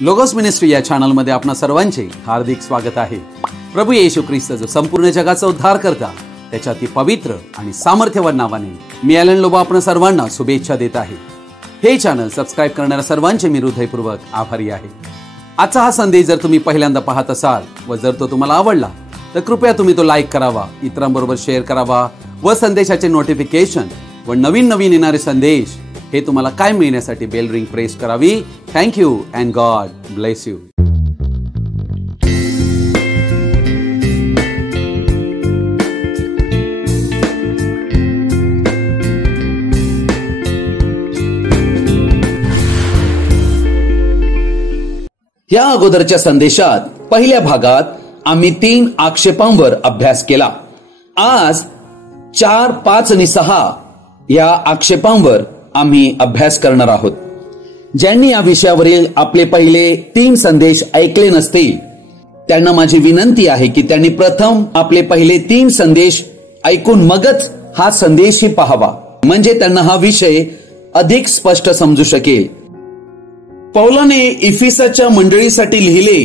Logos ministry या चॅनलमध्ये आपणा सर्वांचे हार्दिक स्वागत आहे। प्रभू येशू ख्रिस्त जो संपूर्ण जगाचा उद्धार करता त्याच्या ती पवित्र आणि सामर्थ्यवान नावाने मी ॲलन लोबो आपणा सर्वांना शुभेच्छा देत आहे। हे चॅनल सबस्क्राइब करणाऱ्या सर्वांचे मी हृदयपूर्वक आभारी आहे। आजचा हा संदेश जर तुम्ही पहिल्यांदा पाहत असाल व जर तो तुम्हाला आवडला तर कृपया तुम्ही तो लाईक करावा, इतरांबरोबर शेअर करावा व संदेशाचे नोटिफिकेशन व नवीन येणारे संदेश हे तुम्हाला काय मिळण्यासाठी बेल रिंग प्रेस करावी। Thank you and God bless you. या अगोदरच्या संदेशात पहिल्या भागात आम्ही 3 आक्षेपांवर अभ्यास केला। आज 4, 5 आणि 6 या आक्षेपांवर आम्ही अभ्यास करणार आहोत। ज्यांनी या विषयावरील आपले पहिले 3 संदेश ऐकले नसतील त्यांना माझी विनंती आहे की त्यांनी प्रथम आपले पहिले 3 संदेश ऐकून मगच हा संदेशही पाहावा, म्हणजे त्यांना हा विषय अधिक स्पष्ट समजू शकेल। पौलाने इफिसच्या मंडळीसाठी लिहिले,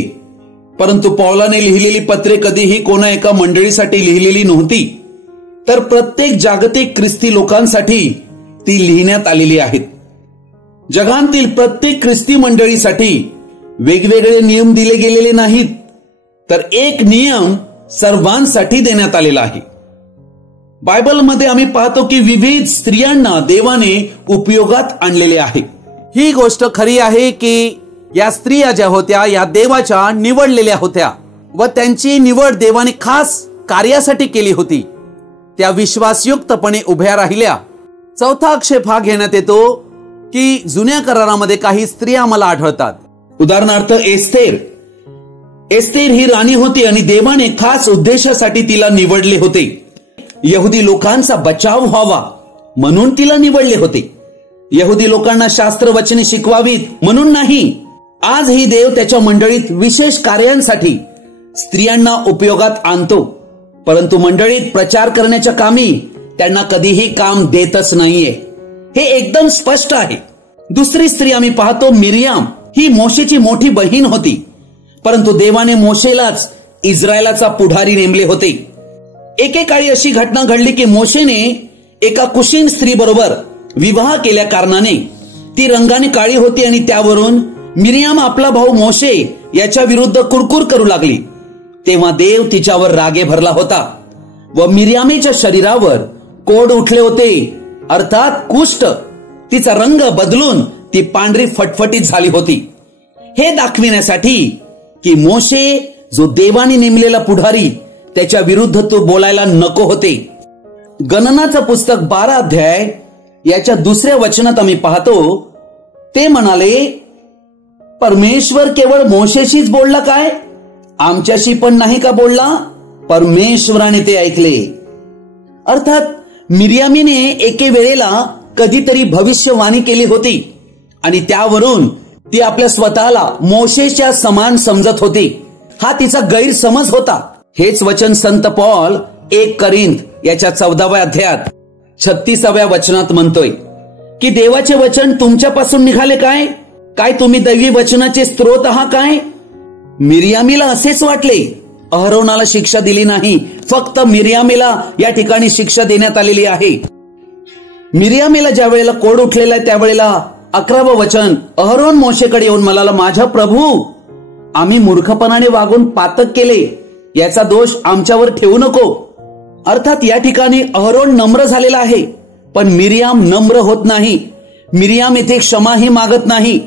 परंतु पौलाने लिहिलेली पत्रे कधीही कोणा एका मंडळीसाठी लिहिलेली नव्हती, तर प्रत्येक जागतिक ख्रिस्ती लोकांसाठी ती लिहिण्यात आलेली आहेत। जगातील प्रत्येक ख्रिस्ती मंडळीसाठी वेगवेगळे नियम दिले गेलेले नाहीत, तर एक नियम सर्वांसाठी देण्यात आलेला आहे। बायबलमध्ये आम्ही पाहतो की विविध स्त्रियांना देवाने उपयोगात आणलेले आहे। ही गोष्ट खरी आहे की या स्त्रिया ज्या होत्या या देवाच्या निवडलेल्या होत्या व त्यांची निवड देवाने खास कार्यासाठी केली होती। त्या विश्वासयुक्तपणे उभ्या राहिल्या। चौथा आक्षेप हा घेण्यात येतो की जुन्या करारामध्ये काही स्त्रिया मला आढळतात। उदाहरणार्थ एस्तेर ही राणी होती आणि देवाने खास उद्देशासाठी तिला निवडले होते। यहुदी लोकांचा बचाव व्हावा म्हणून तिला निवडले होते। यहुदी लोकांना शास्त्र वचने शिकवावीत म्हणून नाही। आजही देव त्याच्या मंडळीत विशेष कार्यांसाठी स्त्रियांना उपयोगात आणतो, परंतु मंडळीत प्रचार करण्याच्या कामी त्यांना कधीही काम देतच नाहीये, हे एकदम स्पष्ट आहे। दुसरी स्त्री आम्ही पाहतो मिरियाम, ही मोशेची मोठी बहीण होती, परंतु देवाने मोशेलाच इस्रायलाचा पुढारी नेमले होते। एकेकाळी अशी घटना घडली की मोशेने एका कुशीन स्त्री बरोबर विवाह केल्या कारणाने ती रंगाने काळी होती आणि त्यावरून मिरियाम आपला भाऊ मोशे याच्या विरुद्ध कुरकुर करू लागली। तेव्हा देव तिच्यावर रागे भरला होता व मिरियामीच्या शरीरावर कोड उठले होते, अर्थात कुष्ठ। तिचा रंग बदलून ती पांढरी फटफटीत झाली होती, हे दाखविण्यासाठी की मोशे जो देवाने नेमलेला पुढारी त्याच्या विरुद्ध तो बोलायला नको होते। गणनाचं पुस्तक 12 अध्याय याच्या 2ऱ्या वचनात आम्ही पाहतो, ते म्हणाले, परमेश्वर केवळ मोशेशीच बोलला काय, आमच्याशी पण नाही का बोलला? परमेश्वराने ते ऐकले। अर्थात मिरियामीने एके वेळेला कधीतरी भविष्यवाणी केली होती आणि त्यावरून ती आपल्या स्वतःला मोशेच्या समान समजत होती। हा तिचा गैरसमज होता। हेच वचन संत पौल 1 करिंथ याच्या 14व्या अध्यायात 36व्या वचनात म्हणतोय की देवाचे वचन तुमच्यापासून निघाले काय? काय तुम्ही दैवी वचनाचे स्रोत आहात काय? मिरियामीला असेच वाटले। अहरोनाला शिक्षा दिली नाही, फक्त मिरियामीला या ठिकाणी शिक्षा देण्यात आलेली आहे। मिरियामीला ज्या वेळेला कोड उठलेला आहे त्यावेळेला 11वं वचन, अहरोन मोशेकडे येऊन म्हणाला, माझा प्रभू, आम्ही मूर्खपणाने वागून पातक केले, याचा दोष आमच्यावर ठेवू नको। अर्थात या ठिकाणी अहरोन नम्र झालेला आहे, पण मिरियाम नम्र होत नाही। मिरियाम येथे क्षमाही मागत नाही।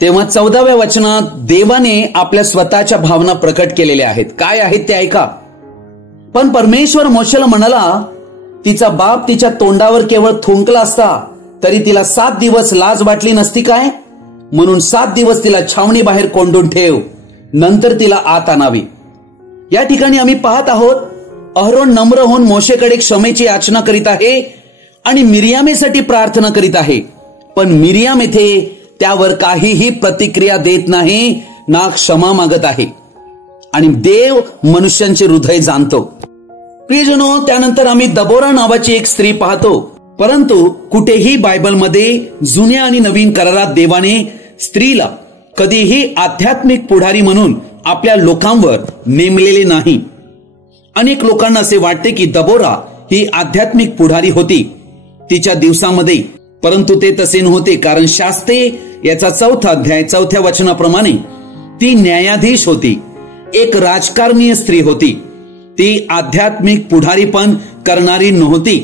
तेव्हा 14व्या वचनात देवाने आपल्या स्वतःच्या भावना प्रकट केलेल्या आहेत। काय आहेत ते ऐका। पण परमेश्वर मोशेला म्हणाला, तिचा बाप तिच्या तोंडावर केवळ थुंकला असता तरी तिला 7 दिवस लाज वाटली नसती काय? म्हणून 7 दिवस तिला छावणी बाहेर कोंडून ठेव, नंतर तिला आत आणावी। या ठिकाणी आम्ही पाहत आहोत, अहरोन नम्र होऊन मोशेकडे क्षमेची याचना करीत आहे आणि मिरियामीसाठी प्रार्थना करीत आहे, पण मिरियाम येथे त्यावर काहीही प्रतिक्रिया देत नाही, ना क्षमा मागत आहे। आणि देव मनुष्यांचे हृदय जाणतो। प्रियजनो, त्यानंतर आम्ही दबोरा नावाची एक स्त्री पाहतो, परंतु कुठेही बायबलमध्ये जुन्या आणि नवीन करारात देवाने स्त्रीला कधीही आध्यात्मिक पुढारी म्हणून आपल्या लोकांवर नेमलेले नाही. अनेक लोकांना असे वाटते की दबोरा ही आध्यात्मिक पुढारी होती तिच्या दिवसामध्ये, परंतु ते तसे नव्हते. कारण शास्त्रे याचा 4 अध्याय 4 वचनाप्रमाणे ती न्यायाधीश होती, एक राजकारणीय स्त्री होती. ती आध्यात्मिक पुढारीपण करणारी नव्हती.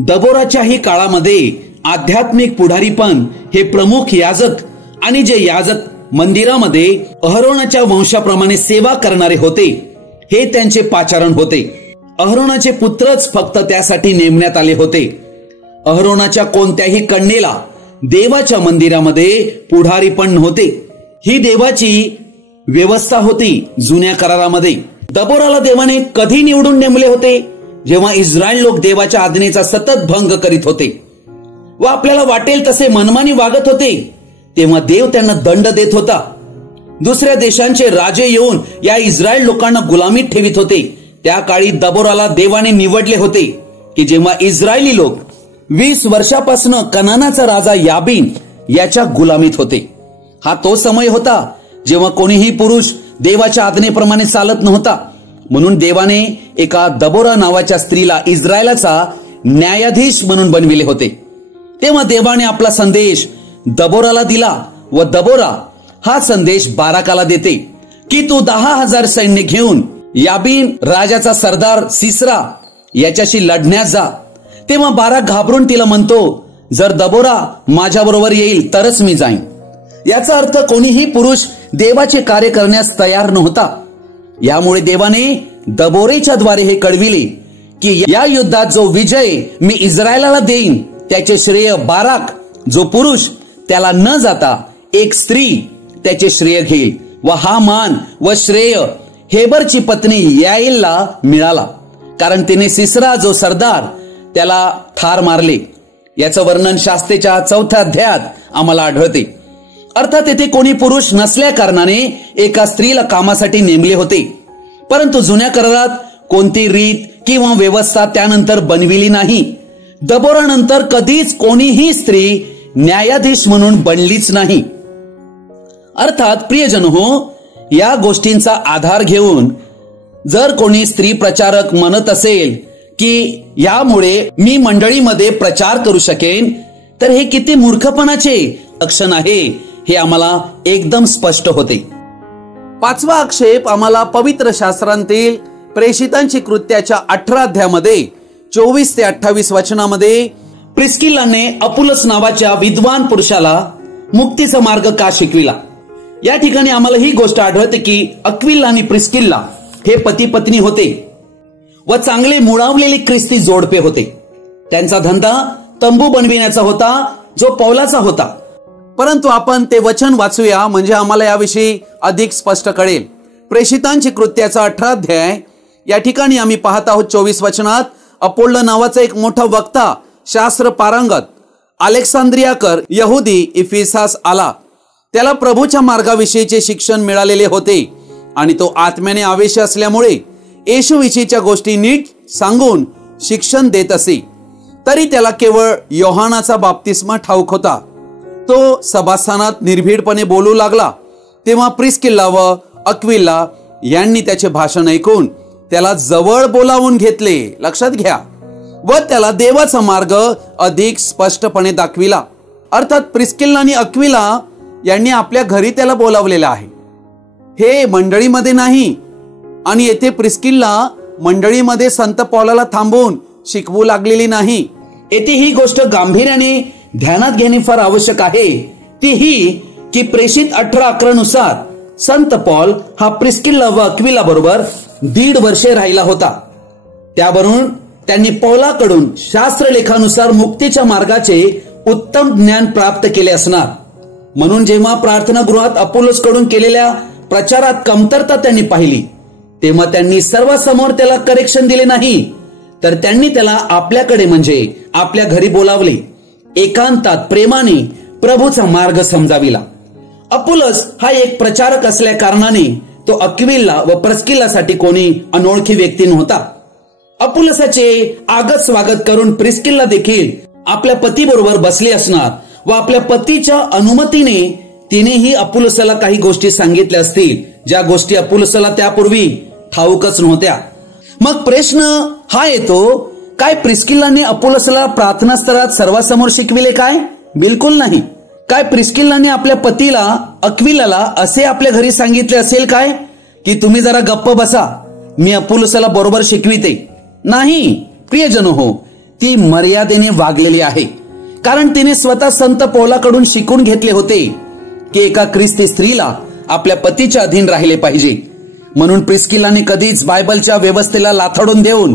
दबोराच्याही काळामध्ये आध्यात्मिक पुढारीपण हे प्रमुख याजक आणि जे याजक मंदिरामध्ये अहरोनाच्या वंशाप्रमाणे सेवा करणारे होते हे त्यांचे पाचारण होते. अहरोनाचे पुत्रच फक्त त्यासाठी नेमण्यात आले होते. अहरोनाच्या कोणत्याही कन्येला देवाच्या मंदिरामध्ये पुढारीपण नव्हते. ही देवाची व्यवस्था होती जुन्या करारामध्ये. दबोराला देवाने कधी निवडून नेमले होते? जेव्हा इस्रायल लोक देवाच्या आज्ञेचा सतत भंग करीत होते व आपल्याला वाटेल तसे मनमानी वागत होते, तेव्हा देव त्यांना दंड देत होता. दुसऱ्या देशांचे राजे येऊन या इस्रायल लोकांना गुलामीत ठेवित होते. त्या काळी दबोराला देवाने निवडले होते की जेव्हा इस्रायली लोक 20 वर्षापासून कनानाचा राजा याबीन याच्या गुलामीत होते. हा तो समय होता जेव्हा कोणीही पुरुष देवाच्या आज्ञेप्रमाणे चालत नव्हता. म्हणून देवाने एका दबोरा नावाच्या स्त्रीला इस्रायलाचा न्यायाधीश म्हणून बनविले होते. तेव्हा देवाने आपला संदेश दबोराला दिला व दबोरा हा संदेश बाराकाला देते की तू 10,000 सैन्य घेऊन याबीन राजाचा सरदार सिसरा याच्याशी लढण्यास जा. तेव्हा बाराक घाबरून तिला म्हणतो, जर दबोरा माझ्या बरोबर येईल तरच मी जाईन. याचा अर्थ कोणीही पुरुष देवाचे कार्य करण्यास तयार नव्हता. यामुळे देवाने दबोरेच्या द्वारे हे कळविले की या युद्धात जो विजय मी इस्रायलाला देईन त्याचे श्रेय बाराक जो पुरुष त्याला न जाता एक स्त्री त्याचे श्रेय घेईल व हा मान व श्रेय हेबरची पत्नी याएलला मिळाला, कारण तिने सिसरा जो सरदार त्याला ठार मारले. याचं वर्णन शास्त्रेच्या 4 अध्यायात आम्हाला आढळते. अर्थात येथे कोणी पुरुष नसल्या कारणाने एका स्त्रीला कामासाठी नेमले होते, परंतु जुन्या करारात कोणती रीत किंवा व्यवस्था त्यानंतर बनविली नाही. दबोरानंतर कधीच कोणीही स्त्री न्यायाधीश म्हणून बनलीच नाही. अर्थात प्रियजन हो, या गोष्टींचा आधार घेऊन जर कोणी स्त्री प्रचारक म्हणत असेल की यामुळे मी मंडळीमध्ये प्रचार करू शकेन, तर हे किती मूर्खपणाचे लक्षण आहे हे आम्हाला एकदम स्पष्ट होते. 5वा आक्षेप आम्हाला पवित्र शास्त्रांतील प्रेषितांची कृत्याच्या 18 अध्यायामध्ये 24 ते 28 वचनामध्ये प्रिस्किल्लाने अपुलस नावाच्या विद्वान पुरुषाला मुक्तीचा मार्ग का शिकविला. या ठिकाणी आम्हाला ही गोष्ट आढळते की अक्विला आणि प्रिस्किल्ला हे पती पत्नी होते व चांगले मुळावलेले ख्रिस्ती जोडपे होते. त्यांचा धंदा तंबू बनविण्याचा होता जो पौलाचा होता. परंतु आपण ते वचन वाचूया म्हणजे आम्हाला याविषयी अधिक स्पष्ट कळेल. प्रेषितांची कृत्याचा 18 अध्याय या ठिकाणी आम्ही पाहत आहोत 24 वचनात अपोल्लो नावाचा एक मोठा वक्ता शास्त्र पारंगत अलेक्सांद्रियाकर यहुदी इफिसास आला. त्याला प्रभूच्या मार्गाविषयीचे शिक्षण मिळालेले होते आणि तो आत्म्याने आवेश असल्यामुळे येशूविषयीच्या गोष्टी नीट सांगून शिक्षण देत असे. तरी त्याला केवळ योहानाचा बाप्तिस्मा ठाऊक होता. तो सभास्थानात निर्भीडपणे बोलू लागला. तेव्हा प्रिस्किल्ला व अक्विला यांनी त्याचे भाषण ऐकून त्याला जवळ बोलावून घेतले. लक्षात घ्या, व त्याला देवाचा मार्ग अधिक स्पष्टपणे दाखविला. अर्थात प्रिस्किल्ला आणि अक्विला यांनी आपल्या घरी त्याला बोलावलेलं आहे, हे मंडळीमध्ये नाही. आणि येथे प्रिस्किल्ला मंडळीमध्ये संत पौलाला थांबवून शिकवू लागलेली नाही. येथे ही गोष्ट गांभीर्याने ध्यानात घेणे फार आवश्यक आहे. ती ही की प्रेषित 18:11 नुसार संत पौल हा प्रिस्किल्ला व अक्विला बरोबर 1.5 वर्षे राहिला होता. त्यावरून त्यांनी पौलाकडून शास्त्रलेखानुसार मुक्तीच्या मार्गाचे उत्तम ज्ञान प्राप्त केले असणार. म्हणून जेव्हा प्रार्थना गृहात अपोलोस कडून केलेल्या प्रचारात कमतरता त्यांनी पाहिली, तेव्हा त्यांनी सर्वांसमोर त्याला करेक्शन दिले नाही, तर त्यांनी त्याला आपल्याकडे म्हणजे आपल्या घरी बोलावले. एकांतात प्रेमाने प्रभूचा मार्ग समजाविला. अपोलोस हा एक प्रचारक असल्या कारणाने तो अक्विला व प्रिस्किल्लासाठी कोणी अनोळखी व्यक्ती नव्हता. अपोलोसाचे आगत स्वागत करून प्रिस्किल्ला देखील आपल्या पती बरोबर बसली असणार व आपल्या पतीच्या अनुमतीने तिनेही अपुल्लोसाला काही गोष्टी सांगितल्या असतील, ज्या गोष्टी अपुल्लोसाला त्यापूर्वी ठाऊकच नव्हत्या. मग प्रश्न हा येतो, काय प्रिस्किल्लाने अपुल्लोसाला प्रार्थना स्तरात सर्वांसमोर शिकविले काय? बिलकुल नाही. काय प्रिस्किल्लाने आपल्या पतीला अक्विलाला असे आपल्या घरी सांगितले असेल काय की तुम्ही जरा गप्प बसा, मी अपुल्लोसाला बरोबर शिकविते? नाही प्रियजनो हो, ती मर्यादेने वागलेली आहे. कारण तिने स्वतः संत पौलाकडून शिकून घेतले होते की एका ख्रिस्ती स्त्रीला आपल्या पतीच्या अधीन राहिले पाहिजे. म्हणून प्रिस्किल्लाने कधीच बायबलच्या व्यवस्थेला लाथाडून देऊन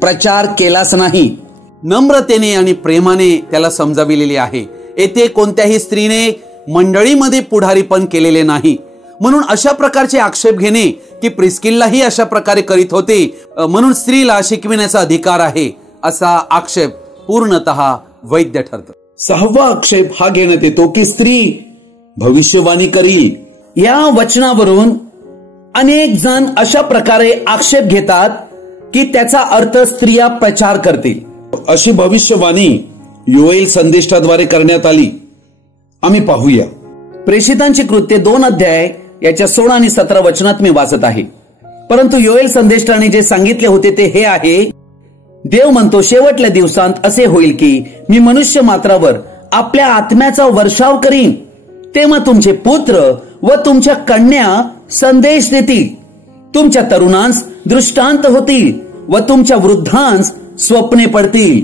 प्रचार केलाच नाही. नम्रतेने आणि प्रेमाने त्याला समजाविलेली आहे. येथे कोणत्याही स्त्रीने मंडळीमध्ये पुढारीपण केलेले नाही. म्हणून अशा प्रकारचे आक्षेप घेणे की प्रिस्किल्लाही अशा प्रकारे करीत होते म्हणून स्त्रीला शिकविण्याचा अधिकार आहे, असा आक्षेप पूर्णतः वैध ठरतो. 6वा आक्षेप हा घेण्यात येतो की स्त्री भविष्यवाणी करील. या वचनावरून अनेक जण अशा प्रकारे आक्षेप घेतात की त्याचा अर्थ स्त्रिया प्रचार करतील. अशी भविष्यवाणी योएल संदेष्टाद्वारे करण्यात आली. आम्ही पाहूया. प्रेषितांची कृत्ये 2 अध्याय याच्या 16 आणि 17 वचनात मी वाचत आहे. परंतु योएल संदेष्टाने जे सांगितले होते ते हे आहे, देव म्हणतो, शेवटल्या दिवसांत असे होईल की मी मनुष्य मात्रावर आपल्या आत्म्याचा वर्षाव करीन. तेव्हा तुमचे पुत्र व तुमच्या कन्या संदेश देतील, तुमच्या तरुणांस दृष्टांत होतील व तुमच्या वृद्धांस स्वप्ने पडतील.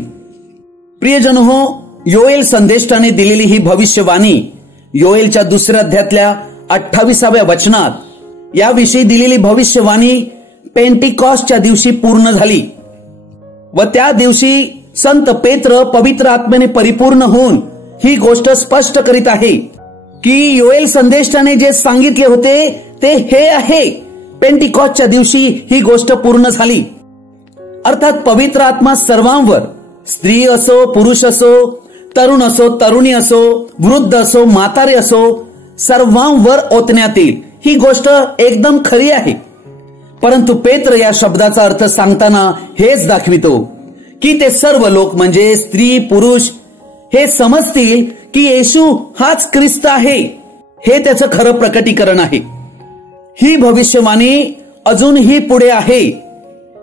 प्रियजन हो, योएल संदेष्टाने दिलेली ही भविष्यवाणी योएलच्या 2ऱ्या अध्यायातल्या 28व्या वचनात याविषयी दिलेली भविष्यवाणी पेंटिकॉस्टच्या दिवशी पूर्ण झाली. व त्या दिवशी संत पेत्र पवित्र आत्म्याने परिपूर्ण होऊन ही गोष्ट स्पष्ट करीत आहे की योएल संदेष्टाने जे सांगितले होते ते हे आहे. पेंटिकॉस्टच्या दिवशी ही गोष्ट पूर्ण झाली. अर्थात पवित्र आत्मा सर्वांवर, स्त्री असो, पुरुष असो, तरुण असो, तरुणी असो, वृद्ध असो, म्हातारे असो, सर्वांवर ओतण्यात येईल. ही गोष्ट एकदम खरी आहे. परंतु पेत्र या शब्दाचा अर्थ सांगताना हेच दाखवितो की ते सर्व लोक म्हणजे स्त्री पुरुष हे समजतील की येशू हाच ख्रिस्त आहे. हे त्याचं खरं प्रकटीकरण आहे. ही भविष्यवाणी अजूनही पुढे आहे.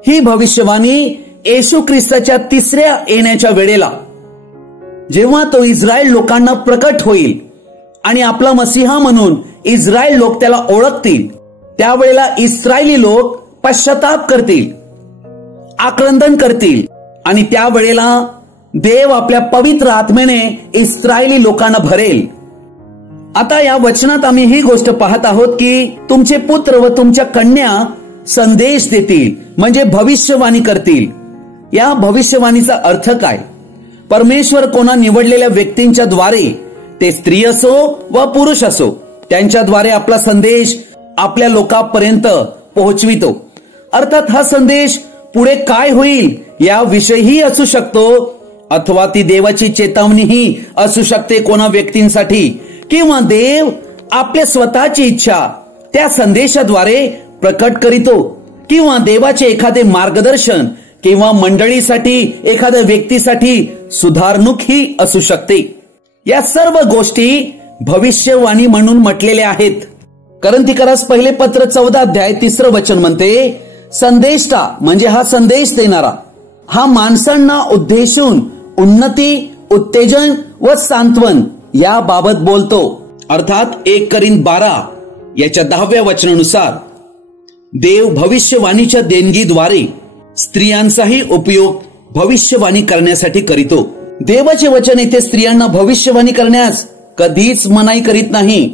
ही भविष्यवाणी येशू ख्रिस्ताच्या 3ऱ्या येण्याच्या वेळेला, जेव्हा तो इस्रायल लोकांना प्रकट होईल आणि आपला मसीहा म्हणून इस्रायल लोक त्याला ओळखतील, त्यावेळेला इस्रायली लोक पश्चाताप करतील, आक्रंदन करतील आणि त्यावेळेला देव आपल्या पवित्र आत्म्याने इस्रायली लोकांना भरेल. आता या वचनात आम्ही ही गोष्ट पाहत आहोत की तुमचे पुत्र व तुमच्या कन्या संदेश देतील, म्हणजे भविष्यवाणी करतील. या भविष्यवाणीचा अर्थ काय? परमेश्वर कोणा निवडलेल्या व्यक्तींच्या द्वारे, ते स्त्री असो व पुरुष असो, त्यांच्याद्वारे आपला संदेश आपल्या लोकांपर्यंत पोहोचवितो. अर्थात हा संदेश पुढे काय होईल याविषयीही असू शकतो, अथवा ती देवाची चेतावणीही असू शकते कोणा व्यक्तींसाठी, किंवा देव आपल्या स्वतःची इच्छा त्या संदेशाद्वारे प्रकट करीतो, किंवा देवाचे एखादे मार्गदर्शन किंवा मंडळीसाठी, एखाद्या व्यक्तीसाठी सुधारणूक ही असू शकते. या सर्व गोष्टी भविष्यवाणी म्हणून म्हटलेल्या आहेत. करंथीकरास पहिले पत्र 14 अध्याय 3 वचन म्हणते, संदेष्टा म्हणजे हा संदेश देणारा, हा माणसांना उद्देशून उन्नती, उत्तेजन व सांत्वन या बाबत बोलतो. अर्थात 1 करिंथ 12 याच्या 10व्या वचनानुसार देव भविष्यवाणीच्या देणगीद्वारे स्त्रियांचाही उपयोग भविष्यवाणी करण्यासाठी करीतो. देवाचे वचन येथे स्त्रियांना भविष्यवाणी करण्यास कधीच मनाई करीत नाही,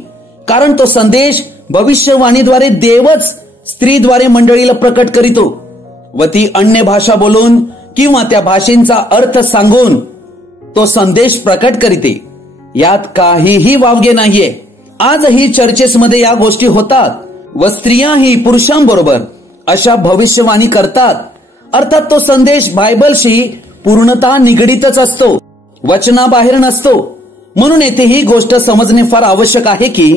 कारण तो संदेश भविष्यवाणीद्वारे देवच स्त्रीद्वारे मंडळीला प्रकट करीतो व ती अन्य भाषा बोलून किंवा त्या भाषेचा अर्थ सांगून तो संदेश प्रकट करीते. यात काहीही वावगे नाहीये. आजही चर्चेसमध्ये या गोष्टी होतात व स्त्रियाही पुरुषांबरोबर अशा भविष्यवाणी करतात. अर्थात तो संदेश बायबलशी पूर्णतः निगडीतच असतो, वचनाबाहेर नसतो. म्हणून येथे ही गोष्ट समजणे फार आवश्यक आहे की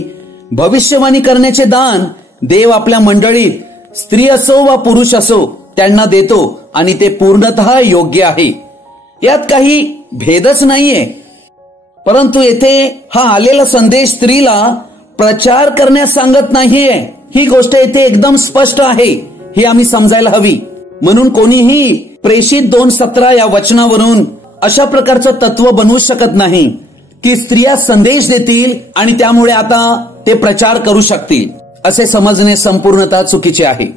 भविष्यवाणी करण्याचे दान देव आपल्या मंडळीत स्त्री असो वा पुरुष असो त्यांना देतो आणि ते पूर्णतः योग्य आहे. यात काही भेदच नाहीये. परंतु येथे हा आलेला संदेश स्त्रीला प्रचार करण्यास सांगत नाहीये. ही गोष्ट येथे एकदम स्पष्ट आहे, ही आम्ही समजायला हवी. म्हणून कोणीही प्रेषित 2:17 या वचनावरून अशा प्रकारचं तत्व बनवू शकत नाही की स्त्रिया संदेश देतील आणि त्यामुळे आता ते प्रचार करू शकतील. असे समजणे संपूर्णतः चुकीचे आहे.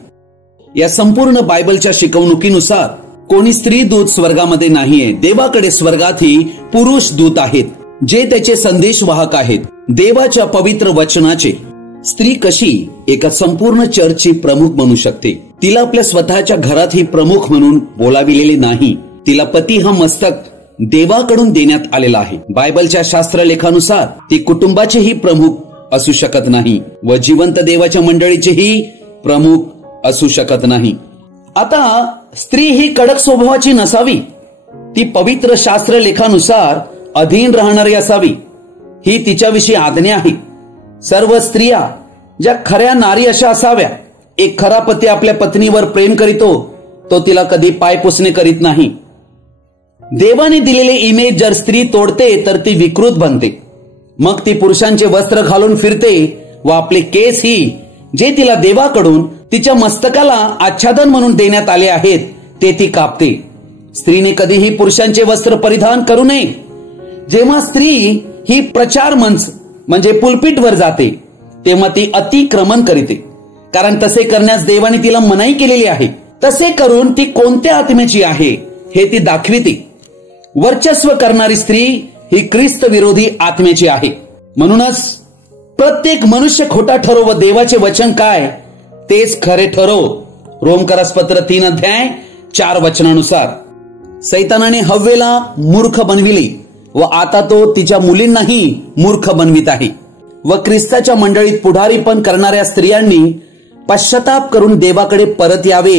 या संपूर्ण बायबलच्या शिकवणुकीनुसार कोणी स्त्री दूत स्वर्गामध्ये नाहीये. देवाकडे स्वर्गातही पुरुष दूत आहेत, जे त्याचे संदेश वाहक आहेत, देवाच्या पवित्र वचनाचे. स्त्री कशी एका संपूर्ण चर्चची प्रमुख बनू शकते? तिला आपल्या स्वतःच्या घरातही प्रमुख म्हणून बोलाविलेले नाही. तिला पती हा मस्तक देवाकडून देण्यात आलेला आहे. बायबलच्या शास्त्रलेखानुसार ती कुटुंबाचेही प्रमुख असू शकत नाही व जिवंत देवाच्या मंडळीचेही प्रमुख असू शकत नाही. आता स्त्री ही कडक स्वभावाची नसावी. ती पवित्र शास्त्रलेखानुसार अधीन राहणारी असावी, ही तिच्याविषयी आज्ञा आहे. सर्व स्त्रिया ज्या खऱ्या नारी अशा असाव्या. एक खरा पती आपल्या पत्नीवर प्रेम करीतो, तो तिला कधी पायपुसणे करीत नाही. देवाने दिलेले इमेज जर स्त्री तोडते तर ती विकृत बनते. मग ती पुरुषांचे वस्त्र घालून फिरते व आपले केस ही जे तिला देवाकडून तिच्या मस्तकाला आच्छादन म्हणून देण्यात आले आहेत ते ती कापते. स्त्रीने कधीही पुरुषांचे वस्त्र परिधान करू नये. जेव्हा स्त्री ही प्रचार मंच म्हणजे पुलपीटवर जाते तेव्हा ती अतिक्रमण करीते, कारण तसे करण्यास देवाने तिला मनाई केलेली आहे. तसे करून ती कोणत्या आत्म्याची आहे हे ती दाखविते. वर्चस्व करणारी स्त्री ही ख्रिस्त विरोधी आत्म्याची आहे. म्हणूनच प्रत्येक मनुष्य खोटा ठरो व देवाचे वचन काय तेच खरे ठरो. रोमकरासपत्र 3:4 सैतानाने हव्वेला मूर्ख बनविले व आता तो तिच्या मुलींनाही मूर्ख बनवित आहे. व ख्रिस्ताच्या मंडळीत पुढारीपण करणाऱ्या स्त्रियांनी पश्चाताप करून देवाकडे परत यावे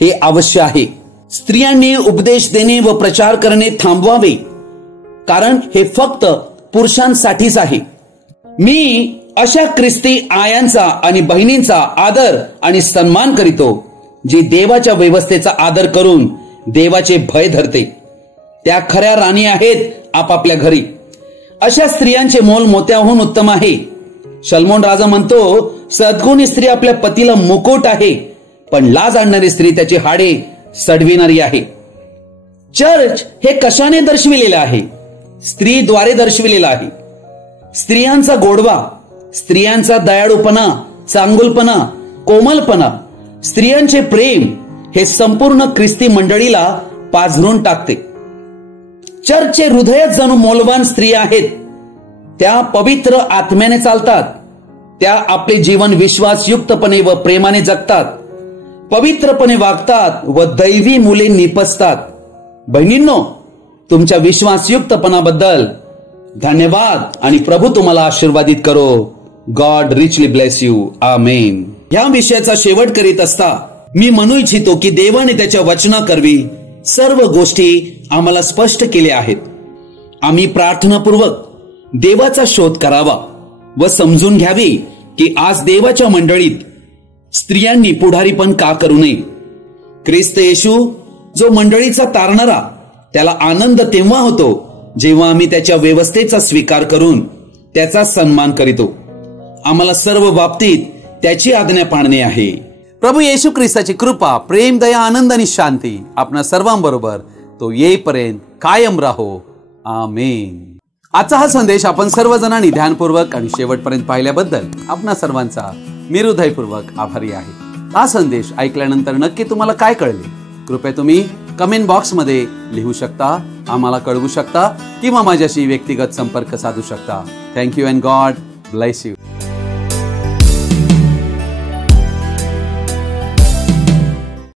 हे आवश्यक आहे. स्त्रियांनी उपदेश देणे व प्रचार करणे थांबवावे, कारण हे फक्त पुरुषांसाठीच आहे. मी अशा ख्रिस्ती आयांचा आणि बहिणींचा आदर आणि सन्मान करीतो, जी देवाच्या व्यवस्थेचा आदर करून देवाचे भय धरते. त्या खऱ्या राणी आहेत आपापल्या घरी. अशा स्त्रियांचे मोल मोत्याहून उत्तम आहे. शल्मोन राजा म्हणतो, सद्गुणी स्त्री आपल्या पतीला मुकुट आहे, पण लाज आणणारी स्त्री त्याची हाडे सडविणारी आहे. चर्च हे कशाने दर्शविलेले आहे? स्त्रीद्वारे दर्शविलेला आहे. स्त्रियांचा गोडवा, स्त्रियांचा दयाळूपणा, चांगुलपणा, कोमलपणा, स्त्रियांचे प्रेम हे संपूर्ण ख्रिस्ती मंडळीला पाझरून टाकते. चर्चचे हृदयच जणू मौल्यवान स्त्रिया आहेत. त्या पवित्र आत्म्याने चालतात. त्या आपले जीवन विश्वासयुक्तपणे व प्रेमाने जगतात, पवित्रपणे वागतात व दैवी मुले निपजतात. बहिणींनो, तुमच्या विश्वासयुक्तपणाबद्दल धन्यवाद आणि प्रभू तुम्हाला आशीर्वादित करो. God richly bless you. Amen. या विषयाचा शेवट करीत असता मी म्हणू इच्छितो की देवाने त्याच्या वचनाकरवी सर्व गोष्टी आम्हाला स्पष्ट केल्या आहेत. आम्ही प्रार्थनापूर्वक देवाचा शोध करावा व समजून घ्यावे की आज देवाच्या मंडळीत स्त्रियांनी पुढारीपण का करू नये. ख्रिस्त येशू जो मंडळीचा तारणारा, त्याला आनंद तेव्हा होतो जेव्हा आम्ही त्याच्या व्यवस्थेचा स्वीकार करून त्याचा सन्मान करीतो. आम्हाला सर्व बाबतीत त्याची आज्ञा पाळणे आहे. प्रभू येशू ख्रिस्ताची कृपा, प्रेम, दया, आनंद आणि शांती आपणा सर्वांबरोबर तो येईपर्यंत कायम राहो. आमेन. आजचा हा संदेश आपण सर्वजणांनी ध्यानपूर्वक आणि शेवटपर्यंत पाहिल्याबद्दल आपणा सर्वांचा मी हृदयपूर्वक आभारी आहे. हा संदेश ऐकल्यानंतर नक्की तुम्हाला काय कळले कृपया तुम्ही कमेंट बॉक्समध्ये लिहू शकता, आम्हाला कळवू शकता किंवा माझ्याशी व्यक्तिगत संपर्क साधू शकता. Thank you and God bless you.